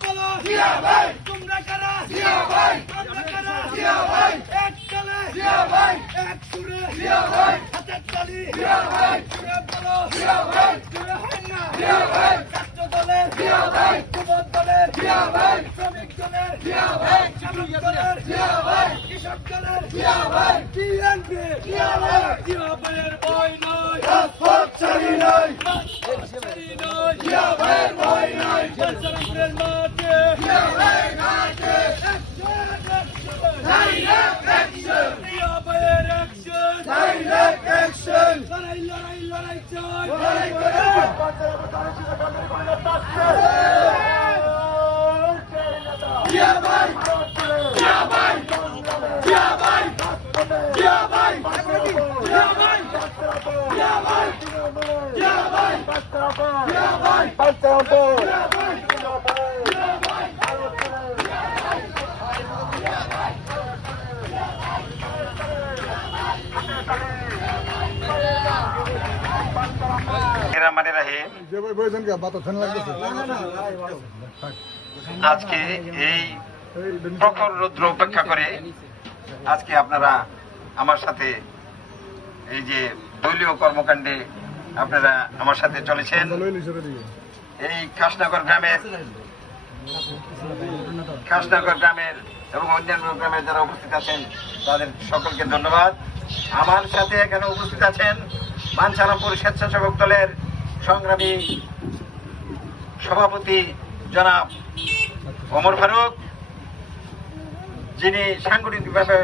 বলো জিয়া ভাই তোমরা কারা জিয়া ভাই আমরা কারা জিয়া ভাই এক চলে জিয়া ভাই এক সুরে জিয়া ভাই হাতের তালি জিয়া ভাই জুড়ে বলো জিয়া ভাই জুড়ে হয় না জিয়া ভাই ছাত্র দলের জিয়া ভাই যুবক দলের জিয়া ভাই শ্রমিক দলের জিয়া ভাই শ্রমিক দলের জিয়া ভাই কৃষক দলের জিয়া ভাই বিএনপি জিয়া ভাই জিয়া ভাইয়ের ভয় নয় নয় রাজপথ ছাড়ি নয় Yeah, bye. আজকে এই প্রখর রৌদ্র উপেক্ষা করে আজকে আপনারা আমার সাথে এই যে দলীয় কর্মকাণ্ডে আপনারা আমার সাথে চলেছেন। এই কাশনগর গ্রামের কাশনগর গ্রামের এবং অন্যান্য গ্রামের যারা উপস্থিত আছেন, তাদের সকলকে ধন্যবাদ। আমার সাথে এখানে উপস্থিত আছেন মানসারামপুর স্বেচ্ছাসেবক দলের সংগ্রামী সভাপতি জনাব ওমর ফারুক, যিনি সাংগঠনিকভাবে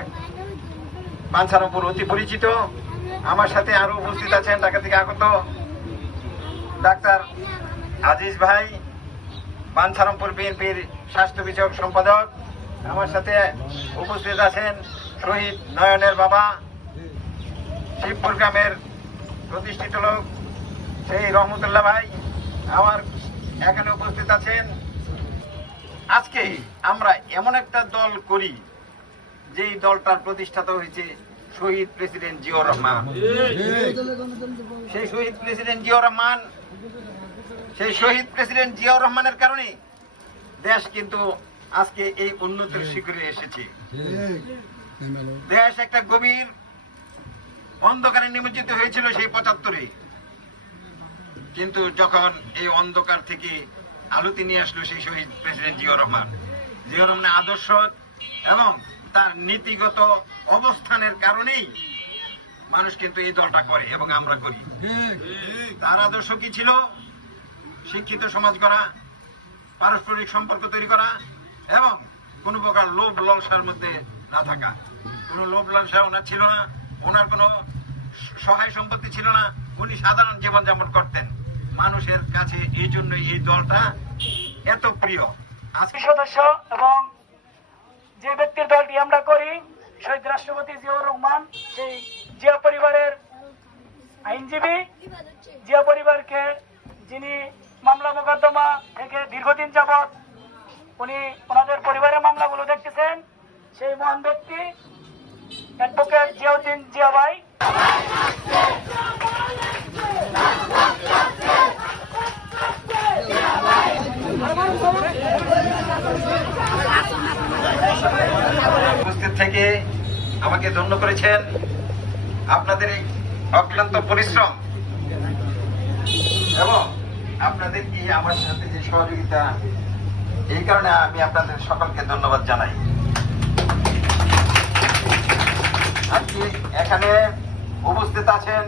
মানসারামপুর অতি পরিচিত। আমার সাথে আরও উপস্থিত আছেন ঢাকা থেকে আগত ডাক্তার আজিজ ভাই বাঞ্ছারামপুর বিএনপির স্বাস্থ্য বিষয়ক সম্পাদক। আমার সাথে উপস্থিত আছেন শহীদ নয়নের বাবা, শিবপুর গ্রামের প্রতিষ্ঠিত লোক সেই রহমতুল্লাহ ভাই। আমার এখানে উপস্থিত আছেন। আজকে আমরা এমন একটা দল করি, যেই দলটার প্রতিষ্ঠাতা হয়েছে শহীদ প্রেসিডেন্ট জিয়াউর রহমান। সেই শহীদ প্রেসিডেন্ট জিয়াউর রহমান, সেই শহীদ প্রেসিডেন্ট জিয়াউর রহমানের কারণে দেশ কিন্তু আজকে এই উন্নতির শিখরে এসেছে। দেশ একটা গভীর অন্ধকারে নিমজ্জিত হয়েছিল সেই পঁচাত্তরে। কিন্তু যখন এই অন্ধকার থেকে আলোতে নিয়ে আসলো সেই শহীদ প্রেসিডেন্ট জিয়াউর রহমান। জিয়াউর রহমানের আদর্শ এবং তার নীতিগত অবস্থানের কারণেই মানুষ কিন্তু এই দলটা করে এবং আমরা করি। তার আদর্শ কি ছিল? শিক্ষিত সমাজ করা পারস্পরিক সম্পর্ক তৈরি করা এবং কোনো প্রকার লোভ লালসার মধ্যে না থাকা। কোনো লোভ লালসা ওনার ছিল না, ওনার কোনো সহায় সম্পত্তি ছিল না, উনি সাধারণ জীবন জীবনযাপন করতেন। মানুষের কাছে এই জন্য এই দলটা এত প্রিয়। আজকে সদস্য এবং যে ব্যক্তির দলটি আমরা করি, শহীদ রাষ্ট্রপতি জিয়াউর রহমান, সেই জিয়া পরিবারের আইনজীবী। জিয়া পরিবারকে যিনি মামলা মোকদ্দমা থেকে দীর্ঘদিন যাবৎ উনি ওনাদের পরিবারের মামলাগুলো দেখতেছেন, সেই মহান ব্যক্তি অ্যাডভোকেট জিয়াউদ্দিন জিয়া ভাই উপস্থিত থেকে আমাকে ধন্য করেছেন। আপনাদের এই অক্লান্ত পরিশ্রম এবং আপনাদের কি আমার সাথে যে সহযোগিতা, এই কারণে আমি আপনাদের সকলকে ধন্যবাদ জানাই। আজকে এখানে উপস্থিত আছেন